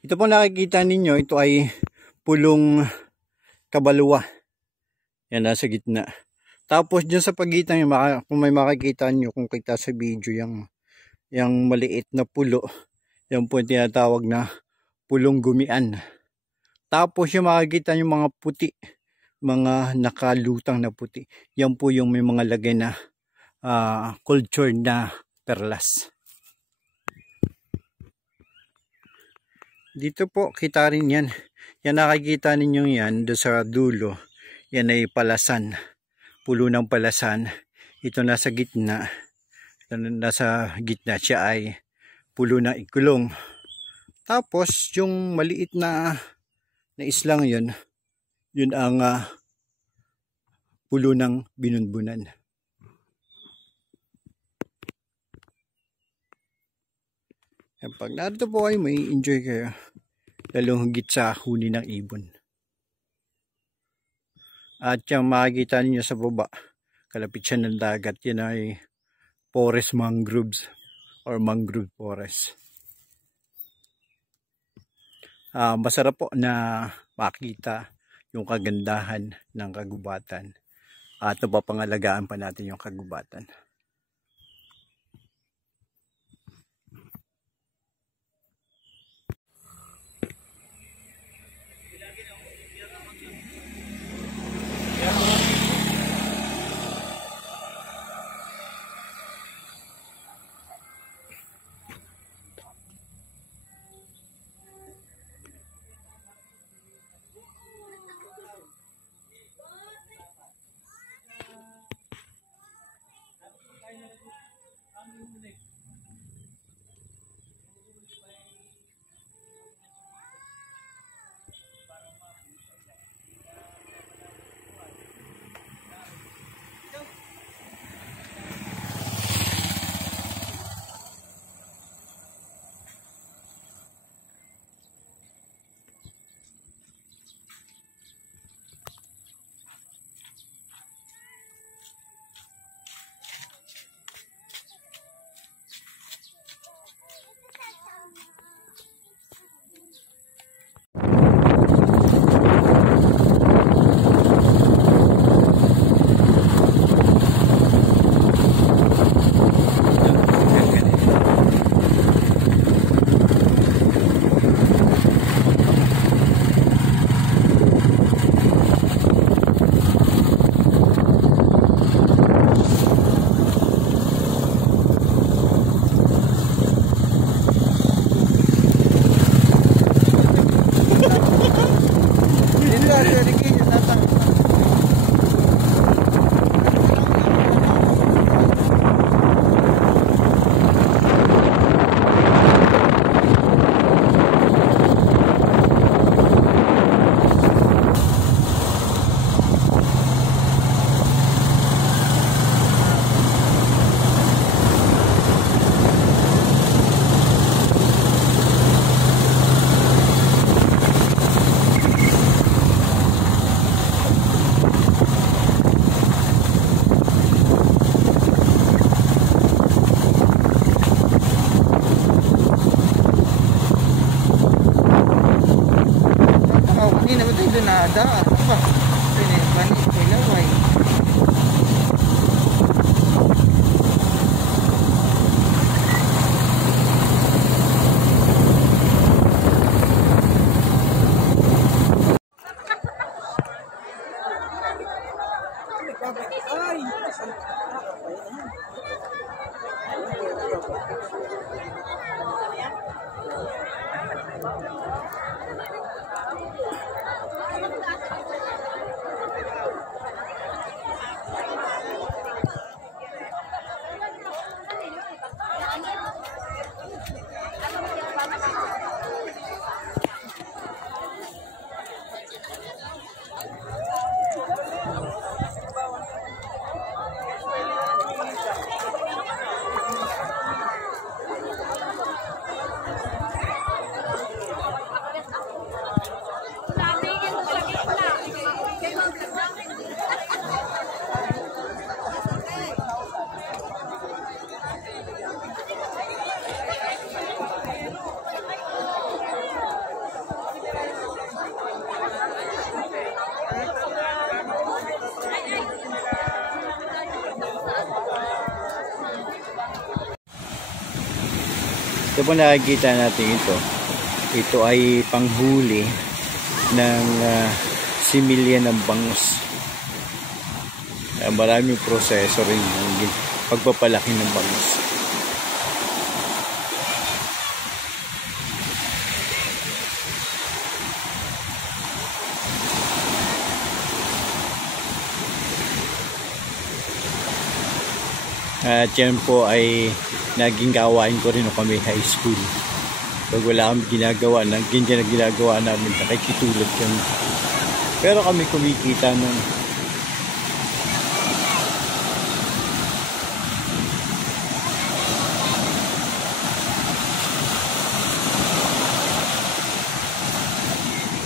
Ito po nakikita ninyo, ito ay pulong Kabaluwa. Yan, nasa gitna. Tapos dyan sa pagitan, kung may makikita nyo, kung kita sa video, yung maliit na pulo, yan po yung tinatawag na pulong Gumian. Tapos yung makikita nyo mga puti, mga nakalutang na puti, yan po yung may mga lagay na cultured na perlas. Dito po kita rin yan. Yan nakikita ninyo yan doon sa dulo. Yan ay palasan. Pulo ng palasan. Ito nasa gitna. Ito nasa gitna siya ay pulo ng ikulong. Tapos yung maliit na islang yun. Yun ang pulo ng binunbunan. Pag narito po kayo, may enjoy kayo. Lalong higit sa huni ng ibon. At yung makikita niyo sa baba, kalapit siya ng dagat, yan ay forest mangroves or mangrove forest. Masarap po na makita yung kagandahan ng kagubatan at napapangalagaan pa natin yung kagubatan. Ada apa? Ini banyak pelawai. Ito po nakikita natin ito. Ito ay panghuli ng similya ng bangus. Maraming proseso rin ng pagpapalaki ng bangus. At yan po ay naging gawain ko rin nung kami high school. Pag wala kami ginagawa, ganyan na ginagawa namin, nakikitulad kami. Pero kami kumikita nun.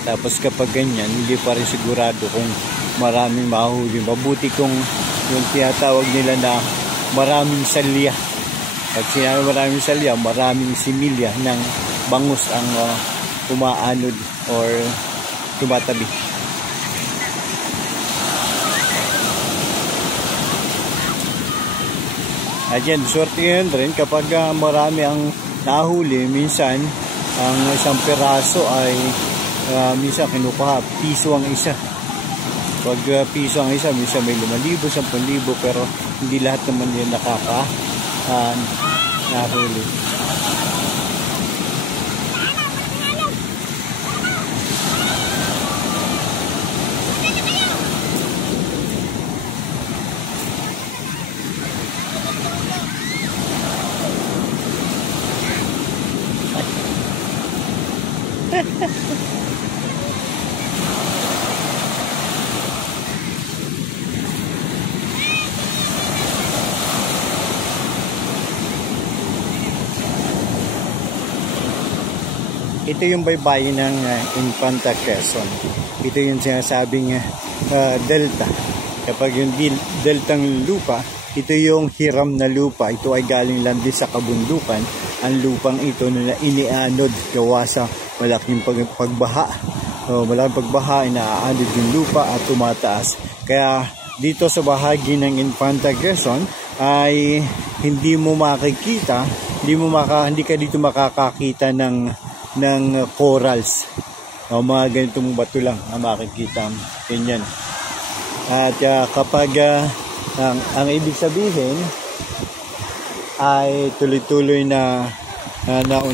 Tapos kapag ganyan, hindi pa rin sigurado kung maraming mahuli. Mabuti kung yung tinatawag nila na maraming salya. Pag sinabi maraming salya, maraming similya ng bangus ang umaanod or tumatabi. At yan, swerte yun rin kapag marami ang nahuli. Minsan, ang isang piraso ay minsan kinukuha, piso ang isa. Pag piso ang isa, minsan may 5,000, 10,000, pero hindi lahat naman yan nahuli. Ito yung baybayin ng Infanta Quezon. Ito yung sinasabing delta. Kapag yung deltang lupa, ito yung hiram na lupa. Ito ay galing lang din sa kabundukan. Ang lupang ito na inianod gawa sa malaking pagbaha. Malaking pagbaha, inaanod yung lupa at tumataas. Kaya dito sa bahagi ng Infanta Quezon ay hindi mo makikita, hindi ka dito makakakita ng corals. Mga ganitong bato lang ang makikita. Ganyan. At kapag ang ibig sabihin ay tuloy-tuloy na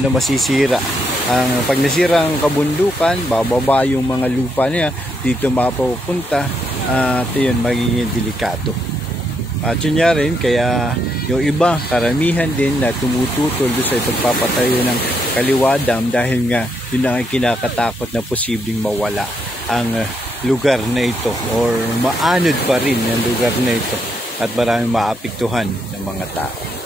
masisira. Pag nasira ang kabundukan, bababa yung mga lupa niya, dito mapapunta, at yun, magiging delikato. At yun nga rin, kaya yung iba, karamihan din na tumututol doon sa pagpapatayo ng kaliwadam dahil nga yun ang kinakatakot na posibleng mawala ang lugar na ito or maanod pa rin ang lugar na ito at maraming maapektuhan ng mga tao.